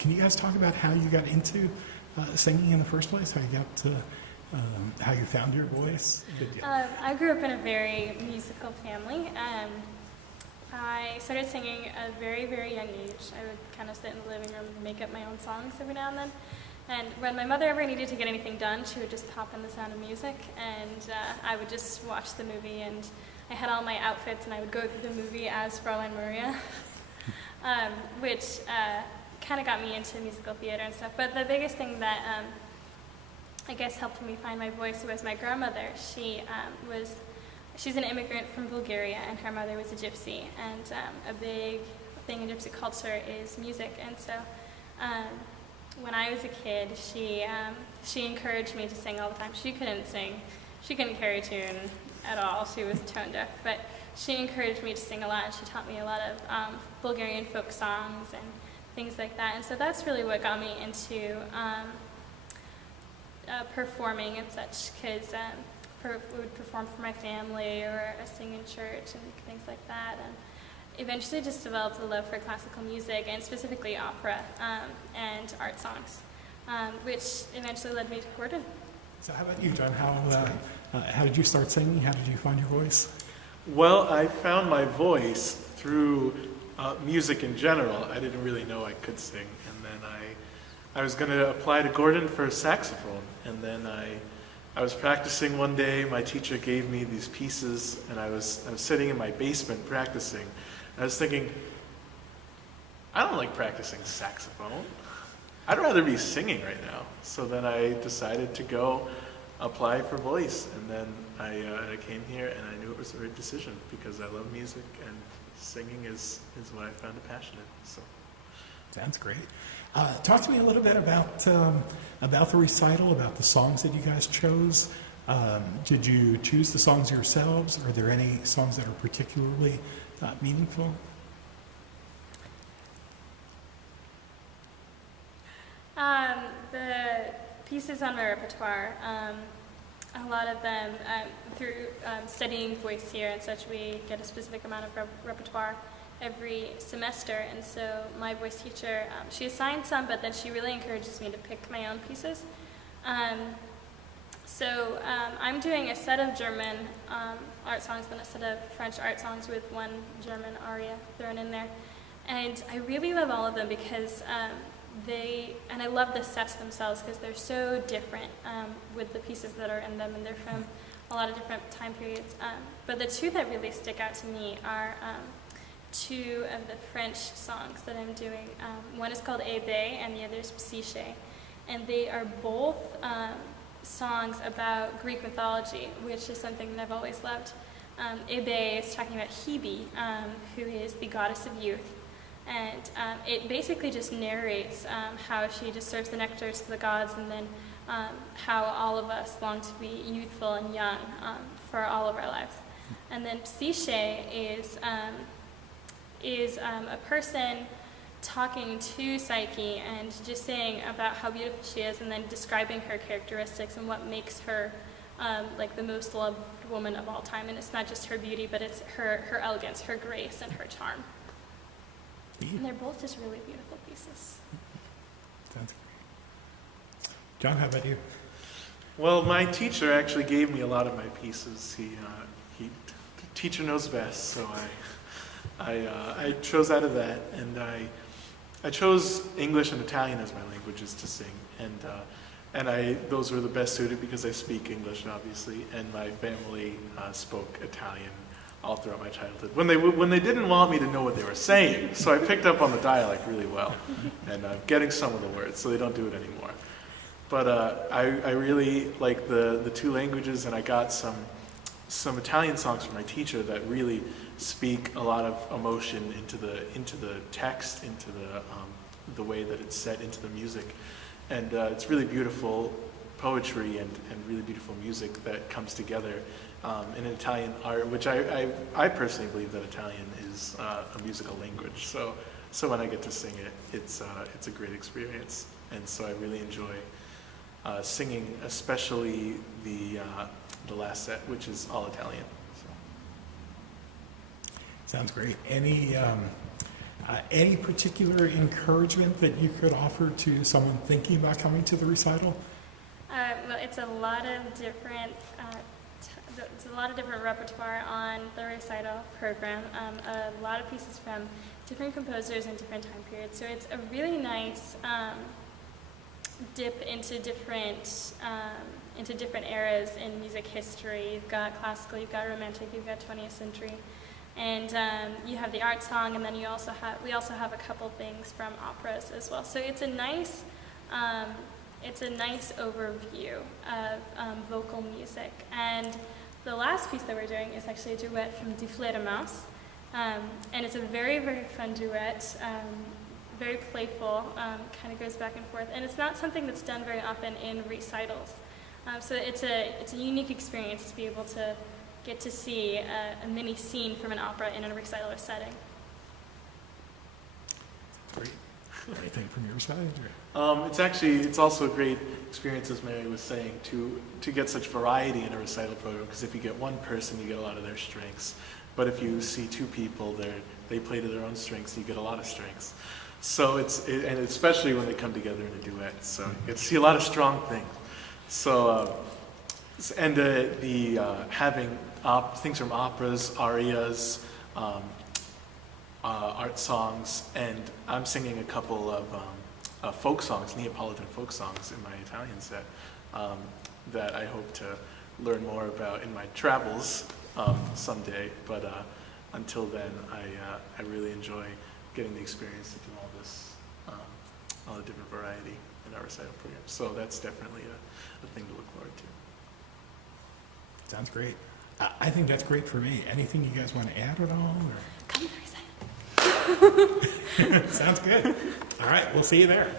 Can you guys talk about how you got into singing in the first place? How you got to, how you found your voice? I grew up in a very musical family. I started singing at a very, very young age. I would kind of sit in the living room and make up my own songs every now and then. And when my mother ever needed to get anything done, she would just pop in The Sound of Music, and I would just watch the movie, and I had all my outfits, and I would go through the movie as Fraulein Maria, which kind of got me into musical theater and stuff. But the biggest thing that I guess helped me find my voice was my grandmother. She's an immigrant from Bulgaria, and her mother was a gypsy, and a big thing in gypsy culture is music. And so when I was a kid, she encouraged me to sing all the time. She couldn't sing. She couldn't carry a tune at all. She was tone deaf, but she encouraged me to sing a lot, and she taught me a lot of Bulgarian folk songs and things like that. And so that's really what got me into performing and such, because we would perform for my family or sing in church and things like that. And eventually just developed a love for classical music, and specifically opera and art songs, which eventually led me to Gordon. So how about you, John? How did you start singing? How did you find your voice? Well, I found my voice through music in general. I didn't really know I could sing, and then I was going to apply to Gordon for a saxophone, and then I was practicing one day. My teacher gave me these pieces, and I was sitting in my basement practicing. I was thinking, I don't like practicing saxophone. I'd rather be singing right now. So then I decided to go apply for voice, and then I came here, and I knew it was the right decision because I love music, and singing is what I found a passion in. So. Sounds great. Talk to me a little bit about the recital, about the songs that you guys chose. Did you choose the songs yourselves? Are there any songs that are particularly meaningful? The pieces on my repertoire, a lot of them, through studying voice here and such, we get a specific amount of repertoire every semester, and so my voice teacher, she assigned some, but then she really encourages me to pick my own pieces. So I'm doing a set of German art songs, then a set of French art songs with one German aria thrown in there. And I really love all of them because and I love the sets themselves because they're so different with the pieces that are in them, and they're from a lot of different time periods. But the two that really stick out to me are two of the French songs that I'm doing. One is called Ebe and the other is Psyche. And they are both songs about Greek mythology, which is something that I've always loved. Ebe is talking about Hebe, who is the goddess of youth. And it basically just narrates how she just serves the nectar to the gods, and then how all of us long to be youthful and young for all of our lives. And then Psyche is a person talking to Psyche and just saying about how beautiful she is, and then describing her characteristics and what makes her like the most loved woman of all time. And it's not just her beauty, but it's her elegance, her grace, and her charm. And they're both just really beautiful pieces. Sounds great. John, how about you? Well, my teacher actually gave me a lot of my pieces. Teacher knows best, so I chose out of that, and I chose English and Italian as my languages to sing, and those were the best suited because I speak English, obviously, and my family spoke Italian all throughout my childhood. When they didn't want me to know what they were saying, so I picked up on the dialect really well, and getting some of the words, so they don't do it anymore. But I really like the two languages, and I got some Italian songs from my teacher that really speak a lot of emotion into the text, into the way that it's set into the music, and it's really beautiful poetry and really beautiful music that comes together in Italian art, which I personally believe that Italian is a musical language. So when I get to sing it, it's a great experience, and so I really enjoy singing, especially the last set, which is all Italian. So. Sounds great. Any Any particular encouragement that you could offer to someone thinking about coming to the recital? Well, it's a lot of different. It's a lot of different repertoire on the recital program. A lot of pieces from different composers in different time periods. So it's a really nice dip into different eras in music history. You've got classical, you've got romantic, you've got 20th century, and you have the art song, and then we also have a couple things from operas as well. So it's a nice overview of vocal music. And the last piece that we're doing is actually a duet from Die Fledermaus, and it's a very, very fun duet. Very playful, kind of goes back and forth, and it's not something that's done very often in recitals. So it's a unique experience to be able to get to see a mini scene from an opera in a recital setting. Great. Anything from your side? It's also a great experience, as Mary was saying, to get such variety in a recital program, because if you get one person, you get a lot of their strengths. But if you see two people, they play to their own strengths, you get a lot of strengths. So and especially when they come together in a duet, so you get to see a lot of strong things. So, and having things from operas, arias, art songs, and I'm singing a couple of folk songs, Neapolitan folk songs in my Italian set that I hope to learn more about in my travels someday. But until then, I really enjoy getting the experience to do all the different variety in our recital program. So that's definitely a thing to look forward to. Sounds great. I think that's great for me. Anything you guys want to add at all? Or? Come to the recital. Sounds good. All right, we'll see you there.